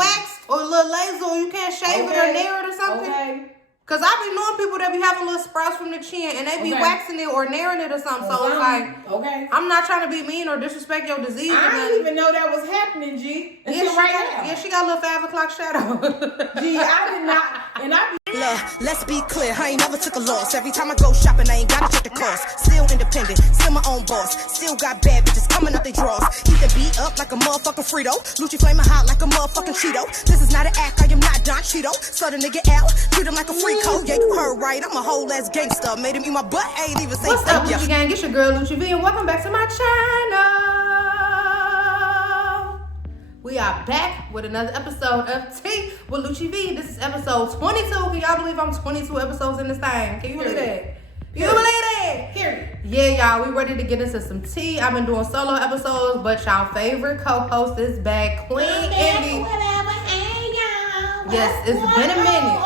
waxed or a little laser, or you can't shave it or nail it or something? Okay. Cause I be knowing people that be having little sprouts from the chin and they be waxing it or nailing it or something. So it's like, I'm not trying to be mean or disrespect your disease. I didn't even know that was happening, G. Yeah, she got a little 5 o'clock shadow. G, I did not, and I be. Look, let's be clear, I ain't never took a loss. Every time I go shopping, I ain't gotta check the cost. Still independent, still my own boss. Still got bad bitches coming up they draws. Keep the beat up like a motherfucking Frito. Lucci flaming hot like a motherfucking Cheeto. This is not an act, I am not Don Cheeto. So the nigga out, treat him like a free coat. Yeah, you heard right, I'm a whole ass gangster. Made him eat my butt, ain't even say what's up, Lucci gang? It's your girl Lucci V, and welcome back to my channel. We are back with another episode of Tea with Lucci V. This is episode 22. Can y'all believe I'm 22 episodes in this thing? Can you believe that? You believe that? Period. Yeah, y'all, we ready to get into some tea. I've been doing solo episodes, but y'all favorite co-host is back, Queen Envi. Yes, it's been a minute.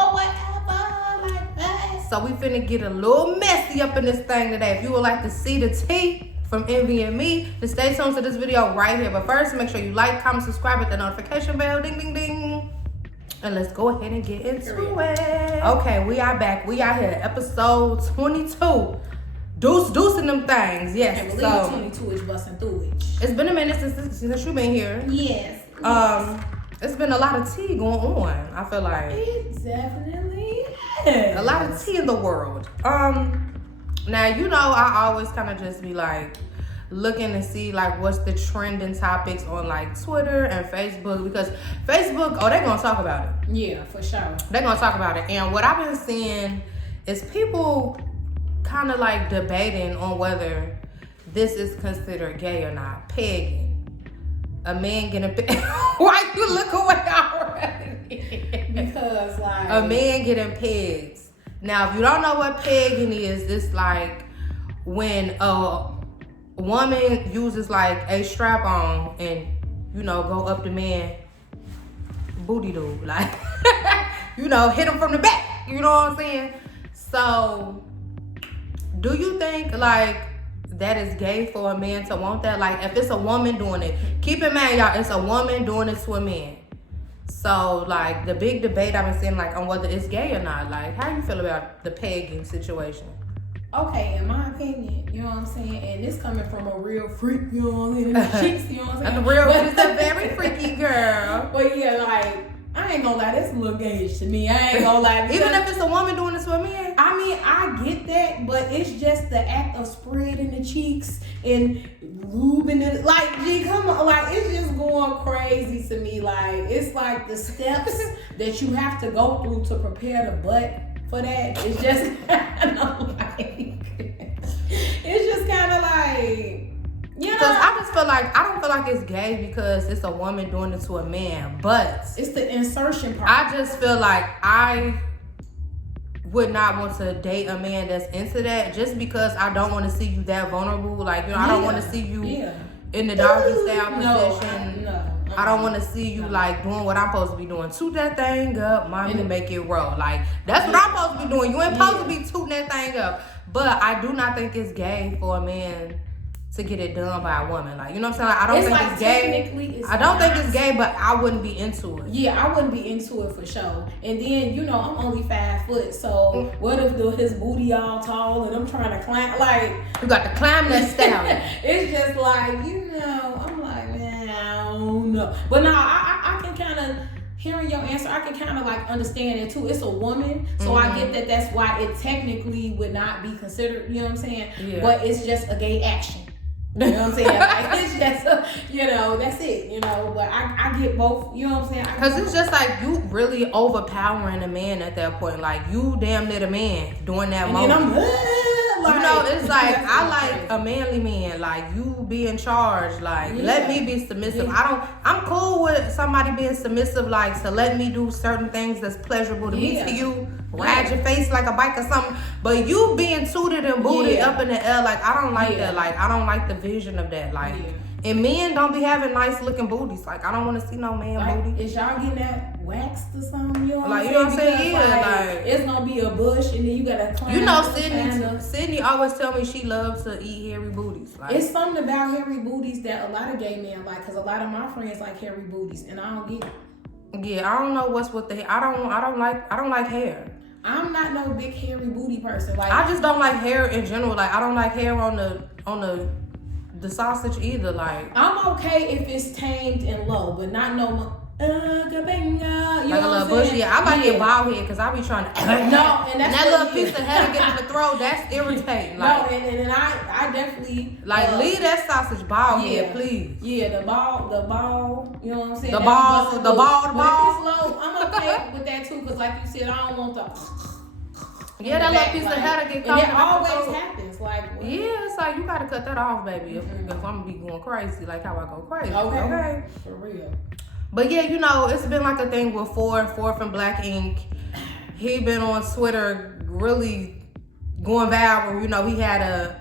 So we finna get a little messy up in this thing today. If you would like to see the tea from Envi and me, then stay tuned to this video right here. But first, make sure you like, comment, subscribe, hit the notification bell, ding, ding, ding. And let's go ahead and get into it. Okay, we are back. We are here, episode 22. Deucing them things, yes. I can't believe 22 is busting through it. It's been a minute since you've been here. Yes. It's been a lot of tea going on, I feel like. It definitely is. A lot of tea in the world. Now, you know, I always kind of just be like looking to see like what's the trending topics on like Twitter and Facebook, because Facebook, they're gonna talk about it. Yeah, for sure. They're gonna talk about it. And what I've been seeing is people kind of like debating on whether this is considered gay or not. Pegging. A man getting pegged. Why you look away already? Because like a man getting pegged. Now, if you don't know what pegging is, it's like when a woman uses like a strap on and, you know, go up the man booty do, like, you know, hit him from the back. You know what I'm saying? So, do you think like that is gay for a man to want that? Like, if it's a woman doing it, keep in mind, y'all, it's a woman doing it to a man. So, like, the big debate I've been seeing, like, on whether it's gay or not. Like, how you feel about the pegging situation? Okay, in my opinion, you know what I'm saying? And this coming from a real freak, you know what I'm saying? Chicks, you know what I'm saying? And the real, she's a very freaky girl. But yeah, like, I ain't gonna lie, that's a little gay to me. I ain't gonna lie. Even if it's a woman doing this to a man? I mean, I get that, but it's just the act of spreading the cheeks and lubing it. Like, gee, come on. Like, it's just going crazy to me. Like, it's like the steps that you have to go through to prepare the butt for that. It's just kind of like, it's just kind of like, you know. Because I just feel like, I don't feel like it's gay because it's a woman doing it to a man, but it's the insertion part. I just feel like I would not want to date a man that's into that, just because I don't want to see you that vulnerable. Like, you know, I don't want to see you in the doggy style position. I don't want to see you like doing what I'm supposed to be doing. Toot that thing up, mommy, and make it roll. Like, that's what I'm supposed to be doing. You ain't supposed to be tooting that thing up. But I do not think it's gay for a man to get it done by a woman. Like, you know what I'm saying? Like, I don't think it's gay. I don't think it's gay, but I wouldn't be into it. Yeah, I wouldn't be into it for sure. And then, you know, I'm only 5 foot, so what if his booty all tall and I'm trying to climb? Like, you got to climb that stallion. It's just like, you know, I'm like, man, I don't know. But no, I can kind of, hearing your answer, I can kind of like understand it too. It's a woman, so I get that that's why it technically would not be considered, you know what I'm saying? Yeah. But it's just a gay action. You know what I'm saying? Like, it's just, you know, that's it, you know. But I get both, you know what I'm saying? Because it's just like you really overpowering a man at that point. Like, you damn near the man during that moment. And you know, it's like, I like a manly man. Like, you be in charge. Like, let me be submissive. I'm cool with somebody being submissive, like, to let me do certain things that's pleasurable to me, to you. Ride your face like a bike or something. But you being tooted and booted up in the air, like, I don't like that. Like, I don't like the vision of that. Like, and men don't be having nice looking booties. Like, I don't want to see no man like, booty. Is y'all getting that waxed or something? You know what you know what I'm saying? Yeah, like, it's gonna be a bush and then you gotta climb. You know, Sydney always tell me she loves to eat hairy booties. Like, it's something about hairy booties that a lot of gay men like, because a lot of my friends like hairy booties, and I don't get it. Yeah, I don't know what's with the hair. I don't like hair. I'm not no big hairy booty person. Like I just don't like hair in general. Like I don't like hair on the sausage either. Like I'm okay if it's tamed and low, but not no you like know a what little I'm bushy. saying? I like it bald head because I be trying to No, and that's that what little it is. piece of hair get in the throat. That's irritating. Like, no, and I definitely like leave that sausage bald yeah, head, please. Yeah, the ball, you know what I'm saying? The ball. But if it's low, I'm okay with that too, because like you said, I don't want the Yeah, that little piece of hair to get and caught. that always happens. Like yeah, it's like you gotta cut that off, baby. If I'm gonna be going crazy, like how I go crazy. Okay. For real. But yeah, you know, it's been like a thing with Ford from Black Ink. He been on Twitter really going viral. You know, he had a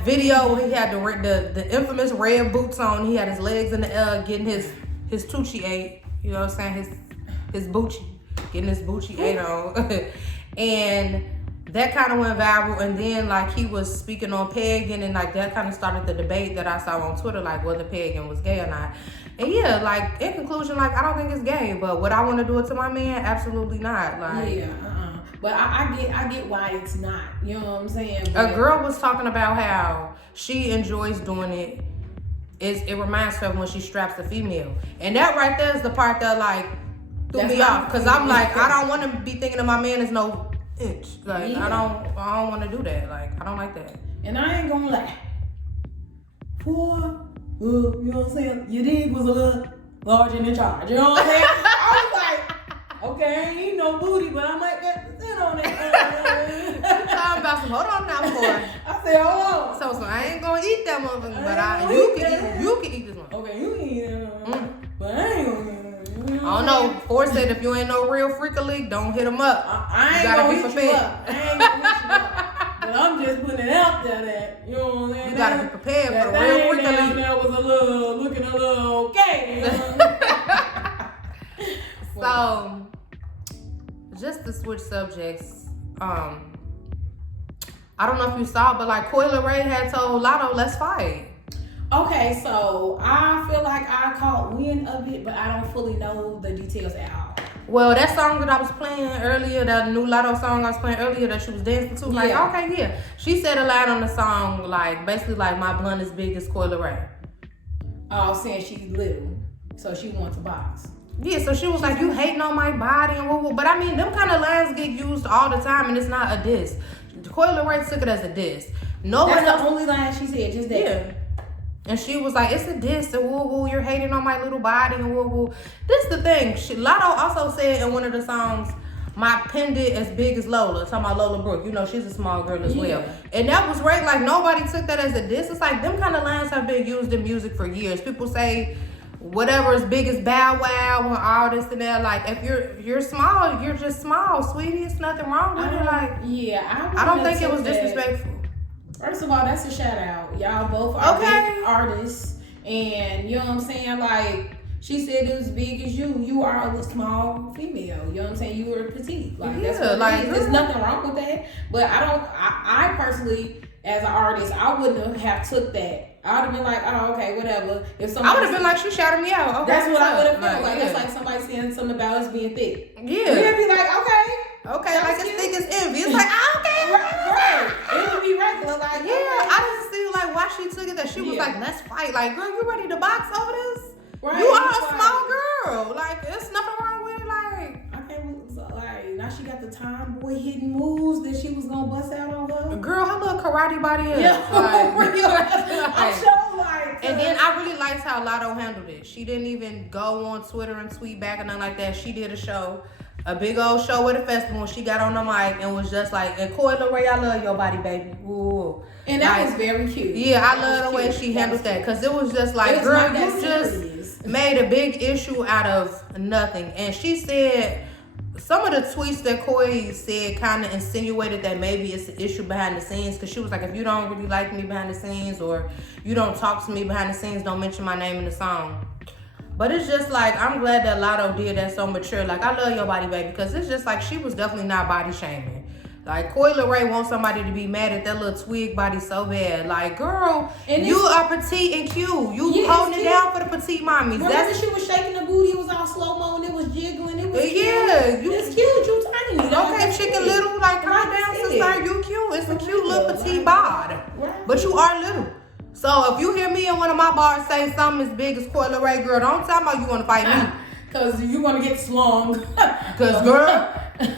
video where he had the infamous red boots on. He had his legs in the air getting his Tucci ate. You know what I'm saying? His Bucci. Getting his Bucci ate on. And that kind of went viral. And then like he was speaking on pegging, and like that kind of started the debate that I saw on Twitter, like whether pegging was gay or not. And yeah, like in conclusion, like I don't think it's gay, but would I want to do it to my man? Absolutely not. Like yeah, but I get why it's not. You know what I'm saying? But a girl was talking about how she enjoys doing it. It reminds her of when she straps a female, and that right there is the part that like threw me off, because I'm like I don't want to be thinking of my man as no inch. Like I don't want to do that. Like I don't like that. And I ain't gonna lie. You know what I'm saying? Your dig was a little large and in charge. You know what I'm saying? I was like, okay, I ain't eating no booty, but I might get the sin on it. Talking about some, hold on now, boy. I said, hold on. So I ain't gonna eat that motherfucker, but you can eat this one. Okay, you can eat it, but I ain't gonna eat it. I don't know. Ford said if you ain't no real freak of league, don't hit him up. I ain't gonna hit you up. I ain't gonna hit you up. But I'm just putting it out there that, you know what I'm saying? You gotta be prepared for the that real freak of down league. there was looking a little okay. You know? So, just to switch subjects, I don't know if you saw, but like Leray had told Latto, let's fight. Okay, so I feel like I caught wind of it, but I don't fully know the details at all. Well, that song that I was playing earlier, that new Latto song I was playing earlier that she was dancing to, like, okay, yeah. She said a line on the song, like, basically like, my blunt is big as Leray. Oh, saying she's little, so she wants a box. Yeah, so she was like, you hating on my body and woo. But I mean, them kind of lines get used all the time, and it's not a diss. Leray took it as a diss. That's the only line she said, just that. Yeah. And she was like, it's a diss and woo woo, you're hating on my little body and woo woo. This the thing. Latto also said in one of the songs, my pendant as big as Lola. Talking about Lola Brooke. You know, she's a small girl as well. And that was right. Like, nobody took that as a diss. It's like, them kind of lines have been used in music for years. People say, whatever is big as Bow Wow and all this and that. Like, if you're small, you're just small, sweetie. It's nothing wrong with it. Like, I don't think it was disrespectful. First of all, that's a shout out. Y'all both are big artists. And you know what I'm saying? Like, she said it was big as you. You are a small female. You know what I'm saying? You were petite. Like, that's what it is. There's nothing wrong with that. But I personally, as an artist, I wouldn't have took that. I would have been like, oh, okay, whatever. If somebody, I would have been like, she shouted me out. Okay, that's what I would have felt like. That's like somebody saying something about us being thick. Yeah. You'd be like, okay. Okay, like it's thick as Envi. It's like, okay. Right. It would be regular. Like, yeah, I just see like why she took it that she was like, let's fight. Like, girl, you ready to box over this? Right. You are a small girl. Like, there's nothing wrong with it. Like, I can't believe, like, now she got the tomboy hidden moves that she was gonna bust out on her. Girl, her little karate body is. Yeah. Like, I'm sure, like. And then I really liked how Latto handled it. She didn't even go on Twitter and tweet back or nothing like that. She did a show. A big old show at a festival. She got on the mic and was just like, and Leray, I love your body, baby. Ooh. And that was very cute. Yeah, I love the way she handled that. Because it was just like, girl, you just made a big issue out of nothing. And she said, some of the tweets that Koi said kind of insinuated that maybe it's an issue behind the scenes. Because she was like, if you don't really like me behind the scenes or you don't talk to me behind the scenes, don't mention my name in the song. But it's just like, I'm glad that Latto did that so mature. Like, I love your body, baby. Because it's just like, she was definitely not body shaming. Like, Leray wants somebody to be mad at that little twig body so bad. Like, girl, you are petite and cute. You holding it down for the petite mommies. Remember she was shaking the booty, it was all slow-mo and it was jiggling. really bad. Right. But you are little. So if you hear me in one of my bars say something as big as Leray, girl, don't tell me you want to fight me. Because you want to get slung. Because, girl,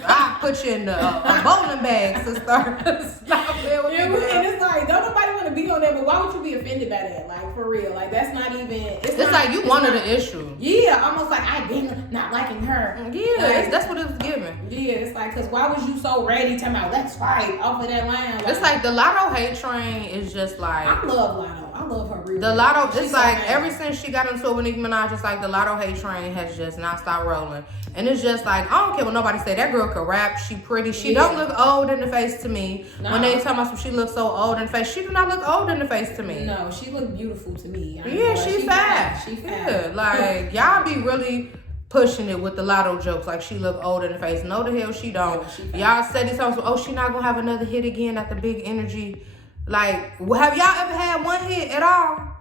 I put you in a bowling bag, sister. Stop playing with me, girl. And it's like, don't nobody want to be on that, but why would you be offended by that? Like, for real. Like, that's not even... It's like you wanted the issue. Yeah, almost like I've been not liking her. Yeah, like, that's what it was giving. Yeah, it's like, because why was you so ready talking about, let's fight off of that line? Like, It's like the Latto hate train is just like... I love Latto. I love her real. The Latto, She's it's so like mad. ever since she got into it with Nicki Minaj, it's like the Latto hate train has just not stopped rolling. And it's just like, I don't care what nobody say. That girl can rap. She pretty. She don't look old in the face to me. No. When they talk about some, she looks so old in the face. She do not look old in the face to me. No, she look beautiful to me. Yeah, she fat. She fat. Yeah, like y'all be really pushing it with the Latto jokes. Like she look old in the face. No, the hell she don't. Yeah, she fat. Y'all said these songs. Oh, she not gonna have another hit again at the Big Energy. Like, have y'all ever had one hit at all?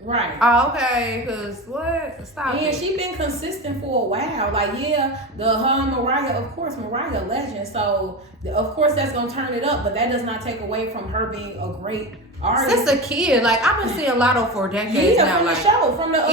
Right. Oh, okay, because what? Stop Yeah, it. she been consistent for a while. Like, yeah, her Mariah, of course, Mariah legend. So, of course, that's going to turn it up. But that does not take away from her being a great artist. Since a kid, like I've been seeing Latto for decades now. From like the show, from the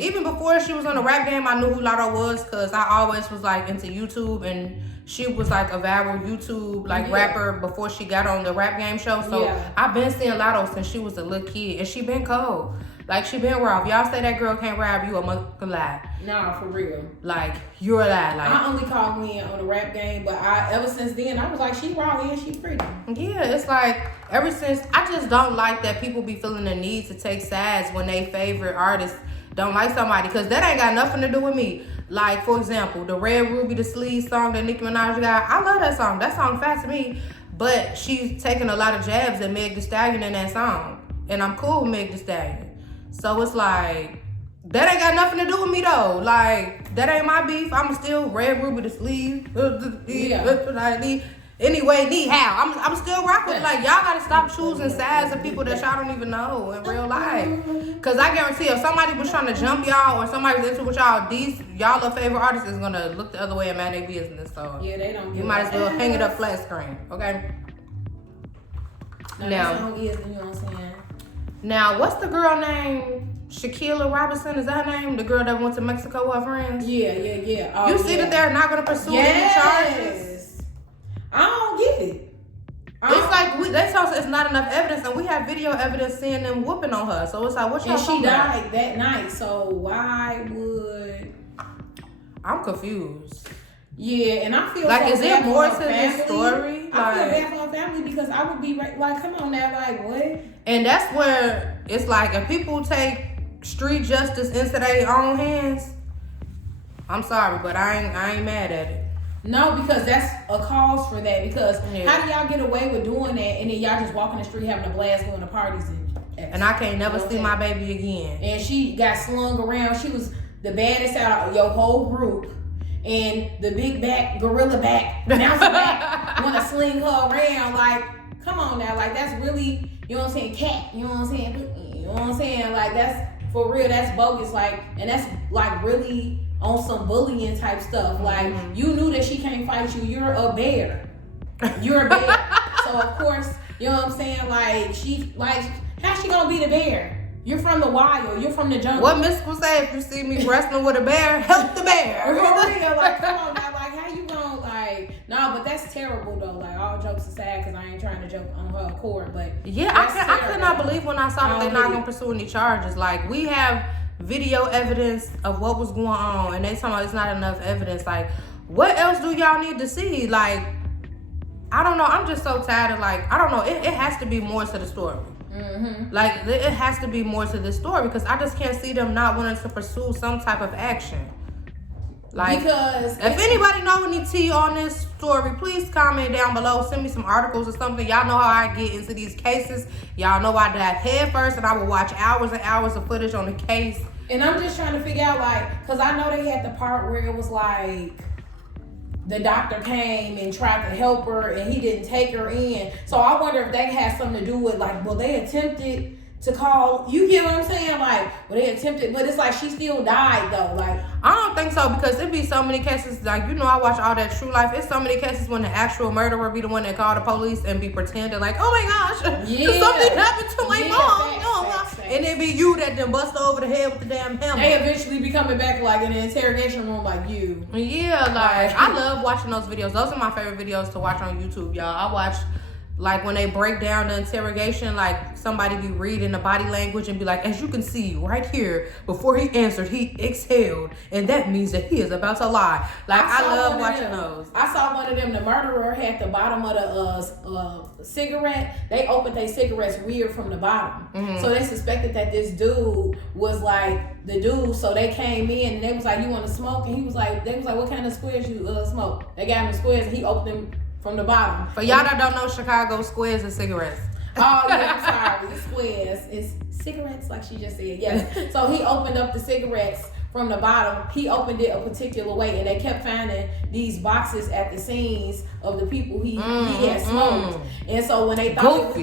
even before she was on the rap game, I knew who Latto was because I always was like into YouTube, and she was like a viral YouTube rapper before she got on the rap game show. So I've been seeing Latto since she was a little kid, and she been cold. Like she been raw. If y'all say that girl can't rap, you a motherfucking lie. Nah, for real. Like you're a lie. Like I only called me on the rap game, but ever since then I was like, she raw and she pretty. Yeah, it's like ever since I just don't like that people be feeling the need to take sides when they favorite artists don't like somebody, because that ain't got nothing to do with me. Like for example, the Red Ruby the Sleeve song that Nicki Minaj got, I love that song. That song fat to me, but she's taking a lot of jabs at Meg Thee Stallion in that song, and I'm cool with Meg Thee Stallion. So it's like, that ain't got nothing to do with me though. Like, that ain't my beef. I'm still Red Ruby the Sleeve. Anyway, need how. I'm still rocking with it. Like, y'all gotta stop choosing sides of people that y'all don't even know in real life. Cause I guarantee if somebody was trying to jump y'all or somebody was into with y'all, y'all a favorite artist is gonna look the other way and mind their business. So yeah, they don't. You might as well hang it up flat screen, okay? Now, that song is, you know what I'm saying? Now, what's the girl name? Shaquilla Robinson, is that her name? The girl that went to Mexico with her friends? Yeah. Oh, you see that they're not gonna pursue any charges? I don't get it. It's like they told us it's not enough evidence, and we have video evidence seeing them whooping on her. So it's like, what y'all talking about? And she died that night, so why would... I'm confused. Yeah, and I feel like, so is there bad more for to her this family. story? I feel bad for her family because I would be like, come on now, like, what? And that's where it's like, if people take street justice into their own hands, I'm sorry, but I ain't mad at it. No, because that's a cause for that. Because Yeah. how do y'all get away with doing that and then y'all just walking the street having a blast, going to parties and I can't never see my baby again. And she got slung around. She was the baddest out of your whole group. And the big back, gorilla back, bounce back, want to sling her around. Like, come on now. Like, that's really, you know what I'm saying, cat. You know what I'm saying? You know what I'm saying? Like, that's, for real, that's bogus. Like, and that's, like, really on some bullying type stuff. Like, you knew that she can't fight you. You're a bear. You're a bear. So, of course, you know what I'm saying? Like, how she gonna be the bear? You're from the wild. You're from the jungle. What Miss will say, if you see me wrestling with a bear, help the bear. For real, like, come on now. Like, how you gonna, like, no, but that's terrible, though. Like, all jokes aside, because I ain't trying to joke on her accord, but yeah, I could not believe when I saw that they're not gonna pursue any charges. Like, we have video evidence of what was going on, and they talking about it's not enough evidence. Like, what else do y'all need to see? Like, I don't know. I'm just so tired of, like, I don't know. It has to be more to the story. Like, it has to be more to this story, because I just can't see them not wanting to pursue some type of action. Like, because if anybody know any tea on this story, please comment down below. Send me some articles or something. Y'all know how I get into these cases. Y'all know I dive head first, and I will watch hours and hours of footage on the case. And I'm just trying to figure out, like, because I know they had the part where it was like the doctor came and tried to help her and he didn't take her in. So I wonder if that has something to do with, like, well, they attempted to call, you get what I'm saying? Like, well, they attempted, but it's like she still died though. Like, I don't think so because it be so many cases, like, you know, I watch all that true life. It's so many cases when the actual murderer be the one that call the police and be pretending like, oh my gosh, something happened to my mom. Facts. And it be you that then bust over the head with the damn hammer. They eventually be coming back like in the interrogation room like you. Yeah, like, I love watching those videos. Those are my favorite videos to watch on YouTube, y'all. I watch, like, when they break down the interrogation, like, somebody be reading the body language and be like, as you can see right here, before he answered, he exhaled, and that means that he is about to lie. Like, I love watching those. I saw one of them. The murderer had the bottom of the cigarette. They opened their cigarettes weird from the bottom. Mm-hmm. So they suspected that this dude was like the dude. So they came in and they was like, you want to smoke? And they was like, what kind of squares you smoke? They got him the squares and he opened them from the bottom. For y'all that don't know, Chicago squares and cigarettes. Oh, yeah, I'm sorry. The squares is cigarettes, like she just said. Yes. So he opened up the cigarettes from the bottom. He opened it a particular way, and they kept finding these boxes at the scenes of the people he had smoked. And so when they thought,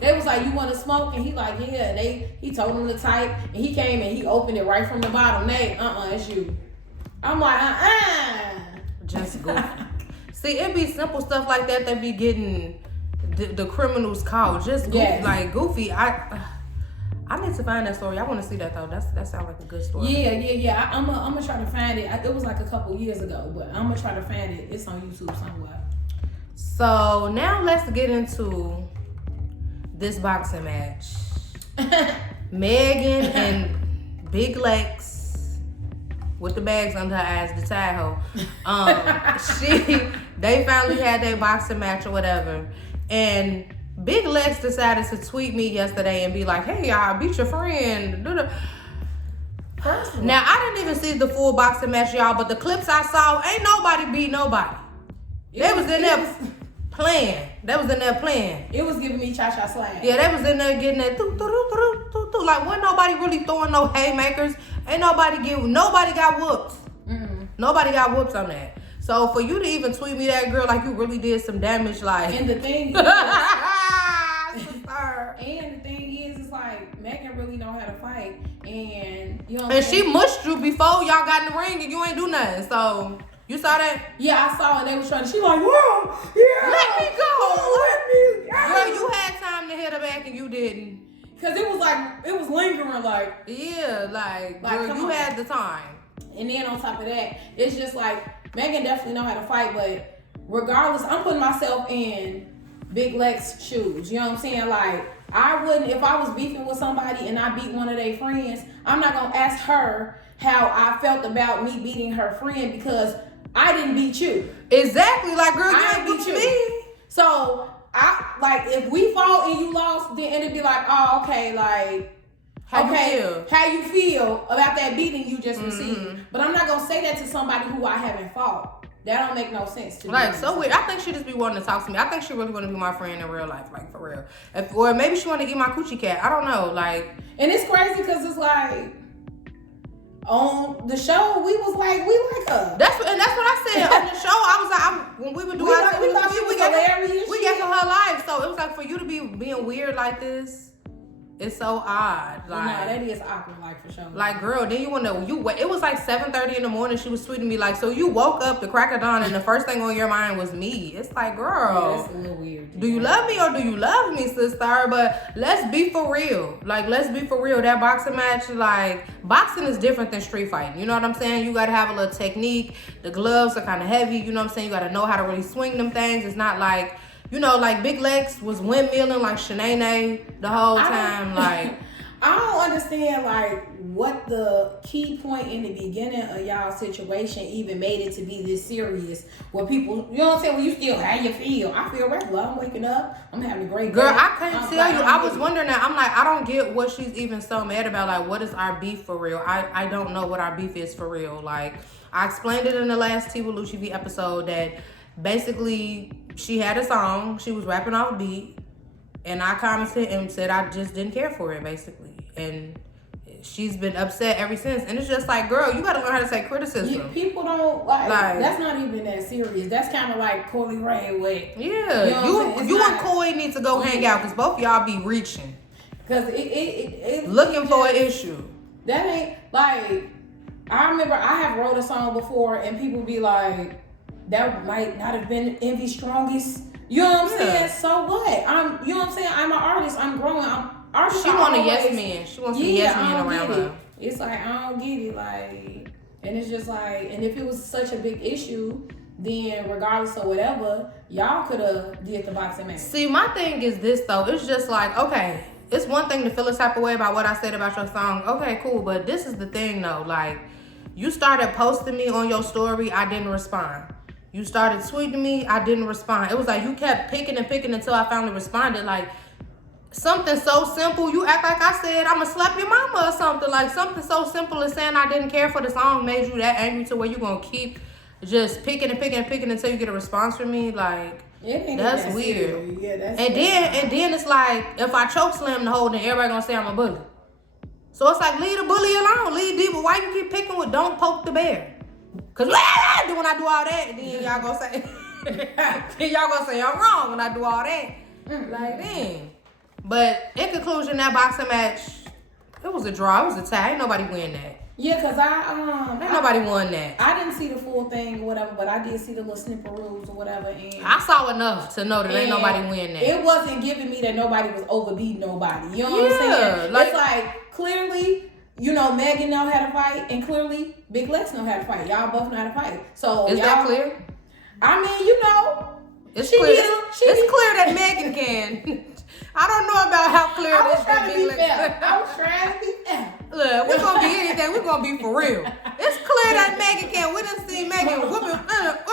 they was like, you want to smoke? And he like, yeah. And he told them the type, and he came and he opened it right from the bottom. It's you. I'm like, just goofy. See, it be simple stuff like that be getting the criminals caught. Just goofy, like goofy. I need to find that story. I want to see that though. That sounds like a good story. Yeah. I'm gonna try to find it. It was like a couple years ago, but I'm gonna try to find it. It's on YouTube somewhere. So now let's get into this boxing match. Megan and Big Lex. With the bags under her eyes, the tie hoe. They finally had their boxing match or whatever. And Big Lex decided to tweet me yesterday and be like, hey, I beat your friend. Now, I didn't even see the full boxing match, y'all, but the clips I saw, ain't nobody beat nobody. They was in there playing. It was giving me cha-cha slang. Yeah, they was in there getting that like, wasn't nobody really throwing no haymakers. Ain't nobody got whooped. Mm-hmm. Nobody got whooped on that. So for you to even tweet me that, girl, like you really did some damage, like. And the thing is, it's like Megan really know how to fight, and you know. And she mushed you before y'all got in the ring, and you ain't do nothing. So you saw that? Yeah, I saw it. They was trying. She like, whoa, yeah, let me go. Let me go. Girl, you had time to hit her back, and you didn't. Cause it was lingering, like. Yeah, like girl, you had the time. And then on top of that, it's just like Megan definitely know how to fight, but regardless, I'm putting myself in Big Lex shoes. You know what I'm saying? Like, I wouldn't, if I was beefing with somebody and I beat one of their friends, I'm not gonna ask her how I felt about me beating her friend because I didn't beat you. Exactly, like girl, you ain't beat me. So I like if we fought and you lost, then it'd be like, oh, okay, like. How you feel about that beating you just received. But I'm not gonna say that to somebody who I haven't fought. That don't make no sense to me. Like, so weird. I think she just be wanting to talk to me. I think she really want to be my friend in real life, like, for real. Or maybe she want to eat my coochie cat. I don't know, like. And it's crazy because it's like, on the show, we was like, we like her. That's what I said on the show. I was like, when we would do our we thought she was hilarious. We gave her life. So it was like, for you to be being weird like this, it's so odd. Like, no, that is awkward, like, for sure. Like, girl, then you want to, it was like 7:30 in the morning. She was tweeting me like, so you woke up the crack of dawn and the first thing on your mind was me. It's like, girl. Yeah, that's a little weird. Do you love me or do you love me, sister? But let's be for real. Like, let's be for real. That boxing match, like, boxing is different than street fighting. You know what I'm saying? You got to have a little technique. The gloves are kind of heavy. You know what I'm saying? You got to know how to really swing them things. It's not like, you know, like Big Lex was windmilling like Shanae the whole time. Like, I don't understand, like, what the key point in the beginning of y'all situation even made it to be this serious. Where people, you know what I'm saying? When you still, how you feel? I feel regular. I'm waking up. I'm having a great day. Girl, I can't tell you. I was wondering that. I'm like, I don't get what she's even so mad about. Like, what is our beef for real? I don't know what our beef is for real. Like, I explained it in the last Tea with Lucci V episode that basically she had a song, she was rapping off beat, and I commented and said I just didn't care for it, basically. And she's been upset ever since. And it's just like, girl, you gotta learn how to take criticism. People don't like that's not even that serious. That's kind of like Coily Ray with. Yeah, you and Coy need to go hang out because both y'all be reaching. Because it looking for an issue. That ain't like. I remember I have wrote a song before and people be like, that might not have been Envy's strongest. You know what I'm saying? So what? You know what I'm saying? I'm an artist. I'm growing. She want a yes man. She wants a yes man around her. It's like, I don't get it. Like, and it's just like, and if it was such a big issue, then regardless of whatever, y'all could have did the boxing match. See, my thing is this though. It's just like, okay, it's one thing to feel a type of way about what I said about your song. Okay, cool. But this is the thing though. Like, you started posting me on your story, I didn't respond. You started tweeting me, I didn't respond. It was like you kept picking until I finally responded. Like, something so simple, you act like I said I'ma slap your mama or something. Like, something so simple as saying I didn't care for the song made you that angry to where you gonna keep just picking until you get a response from me. Like, that's weird. Yeah, that's and then it's like, if I choke slam the whole, then everybody gonna say I'm a bully. So it's like, leave the bully alone, leave D, but why you keep picking with don't poke the bear? Cause when I do all that, then y'all gonna say I'm wrong when I do all that. Like, dang. But in conclusion, that boxing match, it was a draw. It was a tie. Ain't nobody win that. Yeah, cause ain't nobody won that. I didn't see the full thing or whatever, but I did see the little snipperoos or whatever. And I saw enough to know that ain't nobody win that. It wasn't giving me that nobody was overbeating nobody. You know what I'm saying? Like, it's like, clearly, you know, Megan know how to fight, and clearly Big Lex know how to fight. Y'all both know how to fight. So is that clear? I mean, you know, it's clear. It's clear that Megan can. I don't know about how clear it is that Big Lex. I was trying to be fair. Look, we're gonna be anything. We're gonna be for real. It's clear that Megan can. We done see Megan whooping at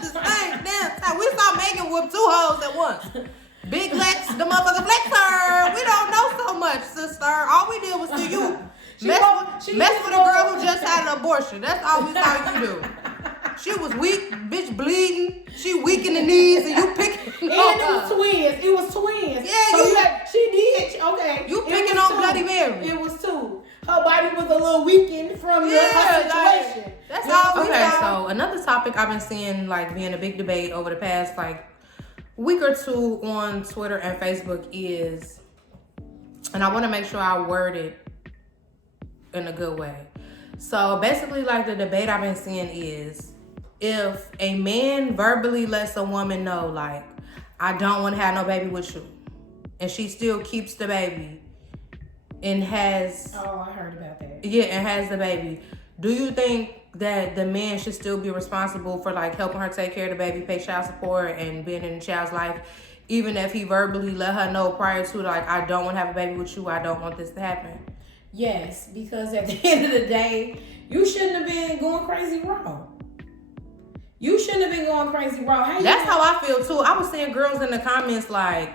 the same damn time. We saw Megan whoop two hoes at once. Big Lex, the motherfucker flexer. We don't know so much, sister. All we did was see you mess with a girl who just had an abortion. That's all we saw you do. She was weak, bitch bleeding. She weak in the knees, and you picking. And it was twins. Yeah, so she did. Okay, you picking on Bloody Mary. It was two. Her body was a little weakened from her situation. Like, that's all. Okay, so another topic I've been seeing like being a big debate over the past like week or two on Twitter and Facebook is, and I want to make sure I word it in a good way. So basically, like, the debate I've been seeing is, if a man verbally lets a woman know, like, I don't want to have no baby with you, and she still keeps the baby and has... Oh, I heard about that. Yeah, and has the baby. Do you think that the man should still be responsible for, like, helping her take care of the baby, pay child support, and being in the child's life, even if he verbally let her know prior to, like, I don't want to have a baby with you, I don't want this to happen? Yes, because at the end of the day, you shouldn't have been going crazy wrong. You shouldn't have been going crazy wrong. That's how I feel too. I was seeing girls in the comments like,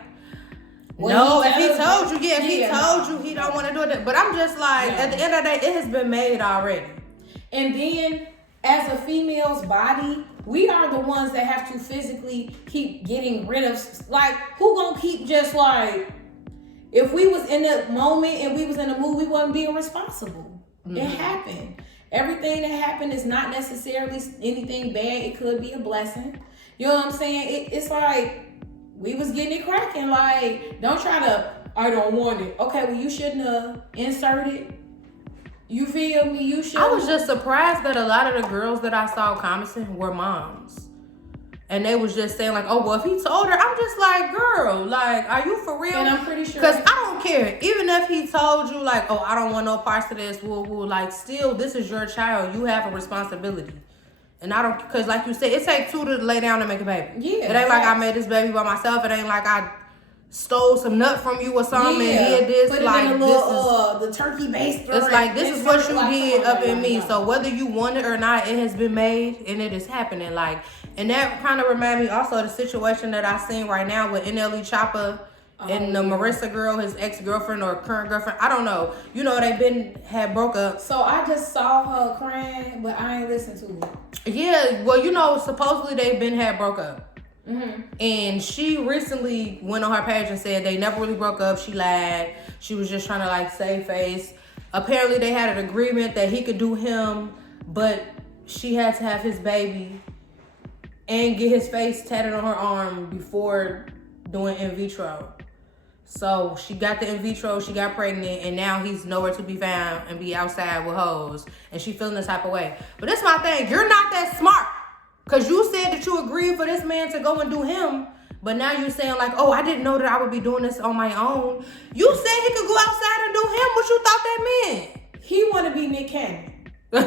no, if he told you, he don't want to do it. But I'm just like, at the end of the day, it has been made already. And then, as a female's body, we are the ones that have to physically keep getting rid of, like, who gonna keep just like, if we was in the moment and we was in the mood, we wasn't being responsible. Mm-hmm. It happened. Everything that happened is not necessarily anything bad. It could be a blessing. You know what I'm saying? It's like, we was getting it cracking. Like, don't try to, I don't want it. Okay, well, you shouldn't have inserted. You feel me? You should. I was just surprised that a lot of the girls that I saw commenting were moms. And they was just saying like, oh, well, if he told her, I'm just like, girl, like, are you for real? And I'm pretty sure. Because I don't care. Even if he told you like, oh, I don't want no parts of this, like, still, this is your child. You have a responsibility. And I don't, because like you said, it takes two to lay down and make a baby. Yeah. It ain't like I made this baby by myself. It ain't like I stole some nut from you or something and did this. Put like, it in a little, the turkey baster. It's like, this is what you did up in me. So whether you want it or not, it has been made and it is happening. Like, and that kind of remind me also of the situation that I seen right now with NLE Choppa and the Marissa girl, his ex-girlfriend or current girlfriend. I don't know. You know, they had broke up. So I just saw her crying, but I ain't listened to it. Yeah, well, you know, supposedly they had broke up. Mm-hmm. And she recently went on her page and said they never really broke up. She lied. She was just trying to like save face. Apparently they had an agreement that he could do him, but she had to have his baby and get his face tatted on her arm before doing in vitro. So she got the in vitro, she got pregnant, and now he's nowhere to be found and be outside with hoes. And she feeling this type of way. But that's my thing. You're not that smart. Because you said that you agreed for this man to go and do him. But now you're saying like, oh, I didn't know that I would be doing this on my own. You said he could go outside and do him. What you thought that meant? He want to be Nick Cannon. You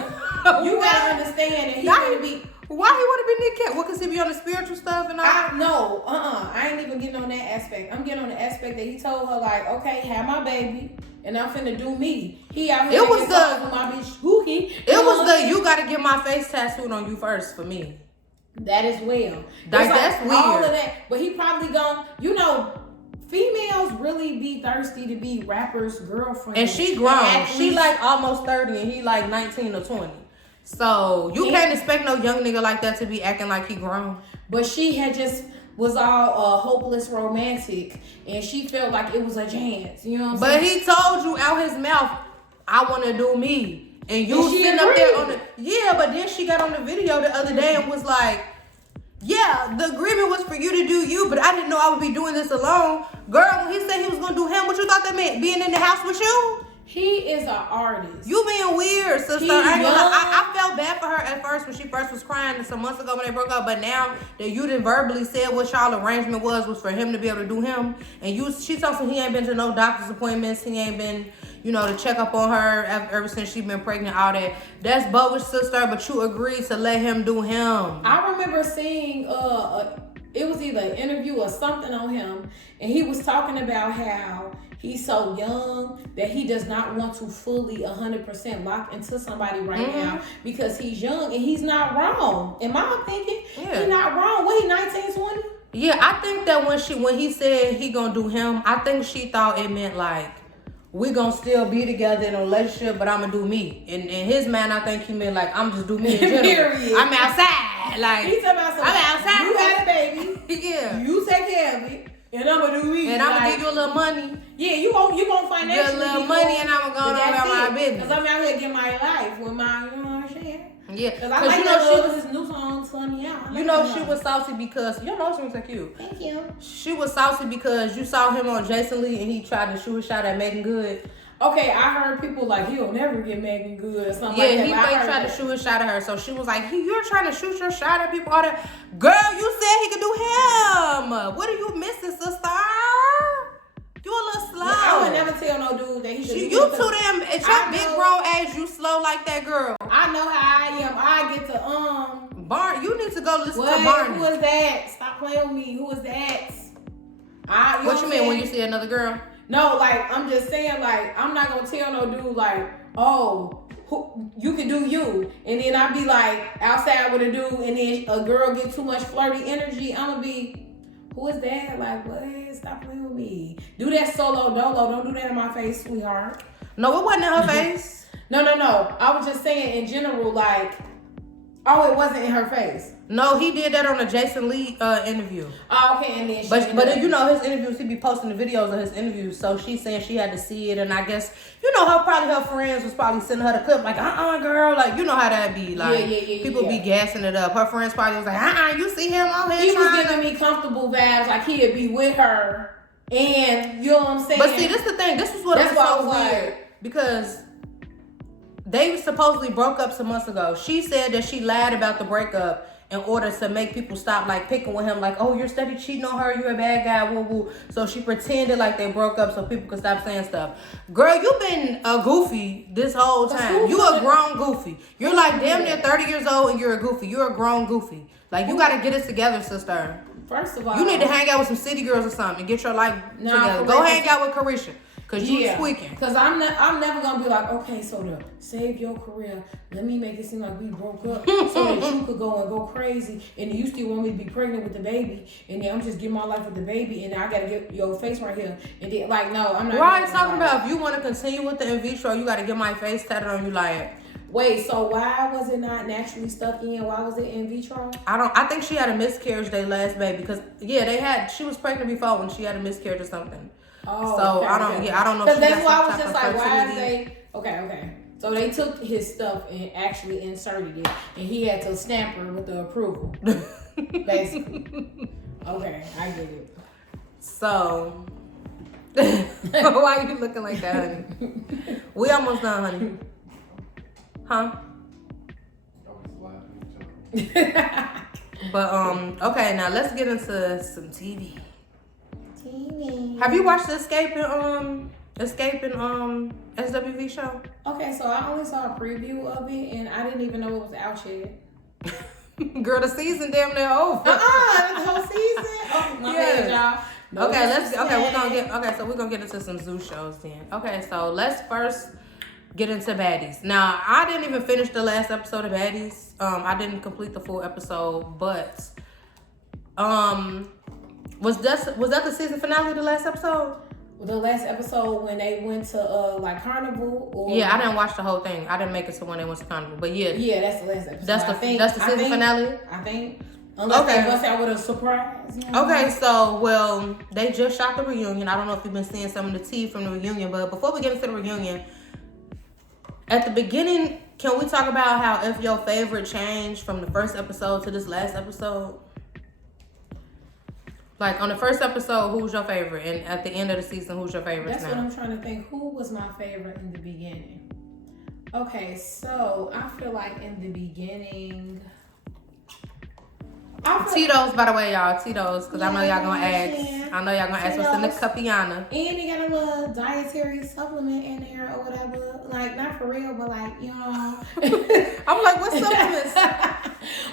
gotta understand that he want to be. Why he want to be Nick Cannon? What, because he be on the spiritual stuff and all? No, I ain't even getting on that aspect. I'm getting on the aspect that he told her like, okay, have my baby, and I'm finna do me. He out here. It was my bitch Spooky. It was the you gotta get my face tattooed on you first for me. That as well. That's weird. All of that, but he probably gone. You know, females really be thirsty to be rappers' girlfriends. And she grown. She like almost 30, and he like 19 or 20. So you can't expect no young nigga like that to be acting like he grown. But she had just was all hopeless romantic, and she felt like it was a chance. You know what I'm saying? But he told you out his mouth, I want to do me. And you sitting up there on the... Yeah, but then she got on the video the other day and was like, yeah, the agreement was for you to do you, but I didn't know I would be doing this alone. Girl, when he said he was going to do him, what you thought that meant? Being in the house with you? He is an artist. You being weird, sister. I felt bad for her at first when she first was crying some months ago when they broke up. But now that you done verbally said what y'all arrangement was for him to be able to do him, and she told him he ain't been to no doctor's appointments, he ain't been, to check up on her ever since she been pregnant, all that. That's bogus, sister. But you agreed to let him do him. I remember seeing it was either an interview or something on him, and he was talking about how he's so young that he does not want to fully 100% lock into somebody right now because he's young and he's not wrong. In my opinion, he's not wrong. What, he 19, 20? Yeah, I think that when he said he gonna do him, I think she thought it meant like, we gonna still be together in a relationship, but I'm gonna do me. In his mind, I think he meant like, I'm just do me in general. Period. I'm outside. Like, he's talking about something. I'm outside. You had a baby. Yeah. You take care of it. And I'm gonna do me. And I'm gonna give you a little money. Yeah, you gonna financially get a little money, and I'm gonna go on about my business. Cause I'm out here getting my life with my, you know what I'm saying? Yeah. Cause I like his new song, Sunny Out. She was saucy because she was so cute. Thank you. She was saucy because you saw him on Jason Lee and he tried to shoot a shot at Megan Good. Okay, I heard people like he'll never get Megan Good or something like that. Yeah, he tried to shoot a shot at her. So she was like, you're trying to shoot your shot at people all that. Girl, you said he could do him. What are you missing, sister? You a little slow. I would never tell no dude that he should. You too damn. At your big grown age, you slow like that girl. I know how I am. I get to Barn. You need to go listen to Barney. Who is that? Stop playing with me. Who is that? What you mean when you see another girl? No, like I'm just saying, like I'm not gonna tell no dude like, oh, you can do you, and then I be like outside with a dude, and then a girl get too much flirty energy. I'm gonna be, who is that? Like, what? Stop playing with me. Do that solo dolo. Don't do that in my face, sweetheart. No, it wasn't in her face. No. I was just saying in general, like, oh, it wasn't in her face. No, he did that on the Jason Lee interview. Oh, okay, and then but his interviews, he be posting the videos of his interviews. So she's saying she had to see it, and I guess her friends was probably sending her the clip like, girl, like how that be like. People be gassing it up. Her friends probably was like, you see him on here. He was giving me comfortable vibes, like he'd be with her, and you know what I'm saying. But see, this the thing. This was what was so weird because they supposedly broke up some months ago. She said that she lied about the breakup in order to make people stop like picking with him, like, oh, you're steady cheating on her, you're a bad guy, woo woo. So she pretended like they broke up so people could stop saying stuff. Girl, you've been a goofy this whole time. You a grown goofy. You're like damn near 30 years old and you're a goofy. You're a grown goofy. Like, you gotta get it together, sister. First of all, you need to hang out with some city girls or something and get your life together. Go hang out with Carisha. Cause you squeaking. Cause I'm never gonna be like, okay, so to save your career, let me make it seem like we broke up so that you could go and go crazy, and you still want me to be pregnant with the baby, and then I'm just getting my life with the baby, and then I gotta get your face right here, and then like, no, I'm not. Why are you talking about? If you want to continue with the in vitro, you gotta get my face tatted on you like. Wait, so why was it not naturally stuck in? Why was it in vitro? I think she had a miscarriage their last baby because she was pregnant before when she had a miscarriage or something. Oh, so okay, I don't know. Because that's why I was just like, why is they? Okay. So they took his stuff and actually inserted it, and he had to stamp her with the approval, basically. Okay, I get it. So Why are you looking like that, honey? We almost done, honey. Huh? But okay, now let's get into some TV. Have you watched the Escaping SWV show? Okay, so I only saw a preview of it, and I didn't even know it was out yet. Girl, the season damn near over. The whole season. Oh, my bad, y'all. No, okay, we're gonna get into some zoo shows then. Okay, so let's first get into Baddies. Now, I didn't even finish the last episode of Baddies. I didn't complete the full episode, but was that the season finale? The last episode? The last episode when they went to Carnival. Or yeah, I didn't watch the whole thing. I didn't make it to when they went to Carnival, but yeah. Yeah, that's the last episode. That's the season finale. I think. Unless they bust out with a surprise. You know? Okay, so, they just shot the reunion. I don't know if you've been seeing some of the tea from the reunion, but before we get into the reunion, at the beginning, can we talk about how if your favorite changed from the first episode to this last episode? Like, on the first episode, who's your favorite? And at the end of the season, who's your favorite That's what I'm trying to think. Who was my favorite in the beginning? Okay, so I feel like in the beginning... Tito's, by the way, y'all. Tito's, because I know y'all gonna ask. I know y'all gonna ask what's in the Capiana. And they got a little dietary supplement in there or whatever. Like, not for real, but like, you know. I'm like, what supplements?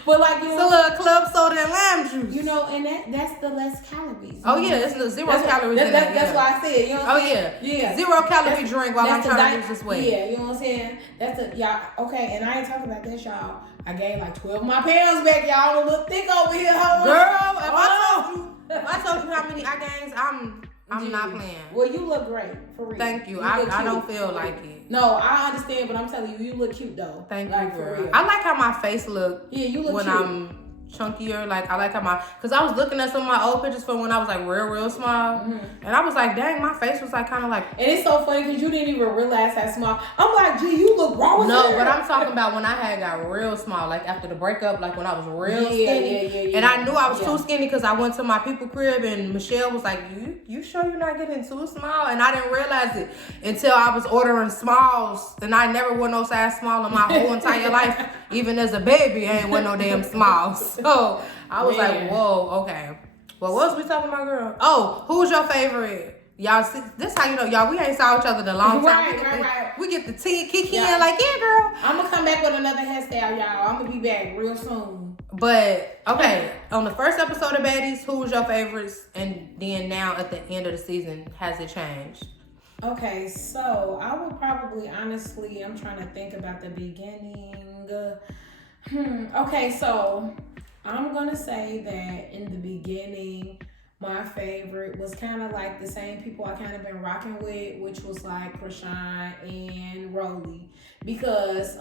But like, you it's know. a little club soda and lime juice. You know, and that's the less calories. Oh, yeah, it's the zero calories in that. That's why I said, you know what I'm saying? Yeah. 0 calorie drink while I'm trying to lose this weight. Yeah, you know what I'm saying? Y'all, okay, and I ain't talking about this, y'all. I gained like 12 of my pounds back, y'all. I'm a little thick over here, ho. Girl, if I told you how many I gained, I'm not playing. Well, you look great, for real. Thank you. I don't feel like it. No, I understand, but I'm telling you, you look cute though. Thank like, you, girl. for real. I like how my face look. Yeah, you look when cute. I'm chunkier. Like, I like how because I was looking at some of my old pictures from when I was like real small, and I was like, dang, my face was like kind of like. And it's so funny because you didn't even realize how small. I'm like, gee, you look raw. No, but I'm talking about when I had got real small, like after the breakup, like when I was real skinny. Yeah. And I knew I was too skinny because I went to my people crib and Michelle was like, you sure you're not getting too small? And I didn't realize it until I was ordering smalls, and I never wore no size small in my whole entire life. Even as a baby, I ain't wear no damn small. So I was like, whoa, okay. Well, what was we talking about, girl? Oh, who's your favorite? Y'all see, this how you know, y'all, we ain't saw each other in a long time. Right. We get the tea, kiki in like, yeah, girl. I'm going to come back with another hairstyle, y'all. I'm going to be back real soon. But, okay, on the first episode of Baddies, who was your favorites? And then now at the end of the season, has it changed? Okay, so I would probably, honestly, I'm trying to think about the beginning. Okay, so I'm going to say that in the beginning, my favorite was kind of like the same people I kind of been rocking with, which was like Krishan and Rolly. Because,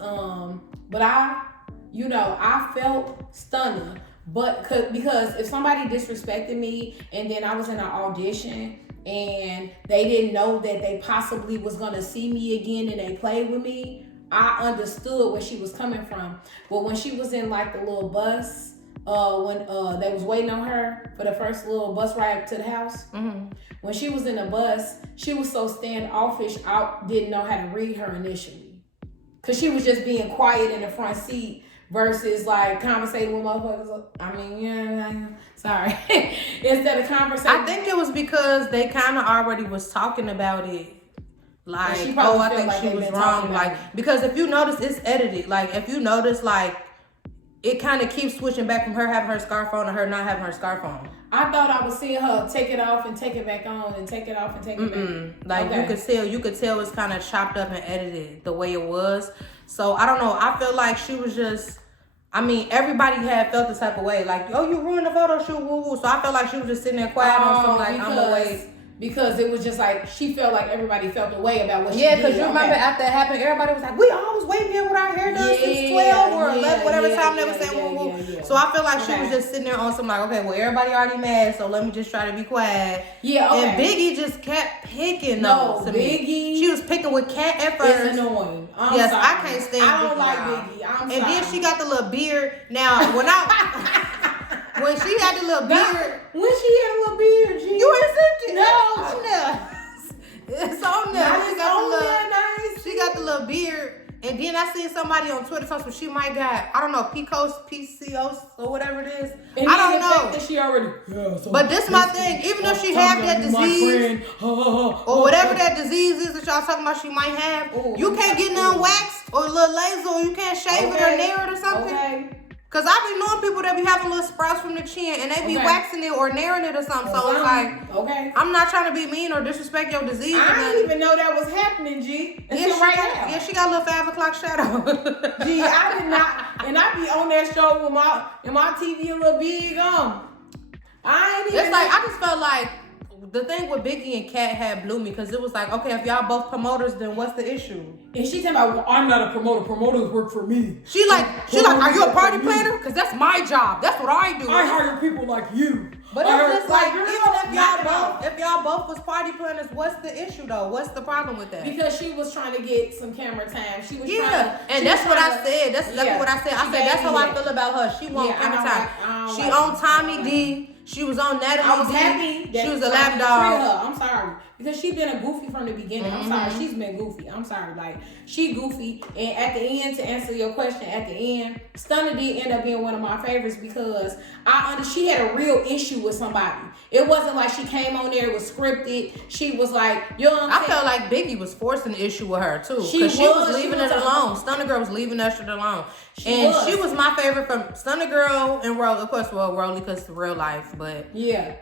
but I felt Stunner. But because if somebody disrespected me and then I was in an audition and they didn't know that they possibly was going to see me again and they played with me, I understood where she was coming from. But when she was in like the little bus, when they was waiting on her for the first little bus ride to the house, when she was in the bus, she was so standoffish, I didn't know how to read her initially. Because she was just being quiet in the front seat versus like conversating with motherfuckers. I mean, yeah, sorry. Instead of conversating. I think it was because they kind of already was talking about it. Like, oh, I think she was wrong. Like, because if you notice, it's edited. Like, if you notice, like, it kind of keeps switching back from her having her scarf on to her not having her scarf on. I thought I was seeing her take it off and take it back on and take it off and take it back. Like, okay. you could tell it's kind of chopped up and edited the way it was. So, I don't know. I feel like she was just, I mean, everybody had felt this type of way. Like, oh, you ruined the photo shoot, woo woo. So, I felt like she was just sitting there quiet on some, like, I'm gonna wait. Because it was just like, she felt like everybody felt a way about what she did. Yeah, because you remember after it happened, everybody was like, we always waiting here with our hair done since 12 or 11, whatever time they were saying woo woo. So I feel like she was just sitting there on some like, okay, well, everybody already mad, so let me just try to be quiet. Yeah, okay. And Biggie just kept picking those to Biggie. me. She was picking with Cat at first. It's annoying. Yes, sorry. I can't stand Biggie. I don't like Biggie. I'm sorry. And then she got the little beard. Now, when she had the little beard. When she had a little beard, you ain't seen it? No. It's on there. Now it's on there, nice. She got the little beard. And then I seen somebody on Twitter talking she might got, I don't know, PCOS or whatever it is. And I don't know. That she already, so but this my thing. Even though she have that disease or whatever that disease is that y'all talking about she might have, you can't get none waxed or a little laser or you can't shave it or nail it or something. Okay. Cause I be knowing people that be having little sprouts from the chin and they be waxing it or nailing it or something. So it's like, I'm not trying to be mean or disrespect your disease. I didn't even know that was happening, G. Yeah, she got a little 5 o'clock shadow. G, I did not, and I be on that show with my TV a little big on. I ain't even. It's like I just felt like the thing with Biggie and Kat had blew me because it was like, okay, if y'all both promoters, then what's the issue? And she talking about, well, I'm not a promoter. Promoters work for me. She like, are you a party planner? Because that's my job. That's what I do. I hire people like you. But it's just like, even if y'all both was party planners, what's the issue though? What's the problem with that? Because she was trying to get some camera time. She was trying to, and that's what I said. That's exactly what I said. I said that's how I feel about her. She want camera time. She on Tommy D. She was on Natalie. I was happy that she was a lap dog. I'm sorry. Because she been a goofy from the beginning. I'm sorry. She's been goofy. I'm sorry. Like, she goofy. And at the end, to answer your question, at the end, Stunner did end up being one of my favorites because she had a real issue with somebody. It wasn't like she came on there, it was scripted. She was like, you know what I'm saying? I felt like Biggie was forcing the issue with her too. Because she was leaving it alone. Stunner Girl was leaving that shit alone. She was my favorite from Stunner Girl and Rolly. Of course, Rolly because it's real life, but yeah.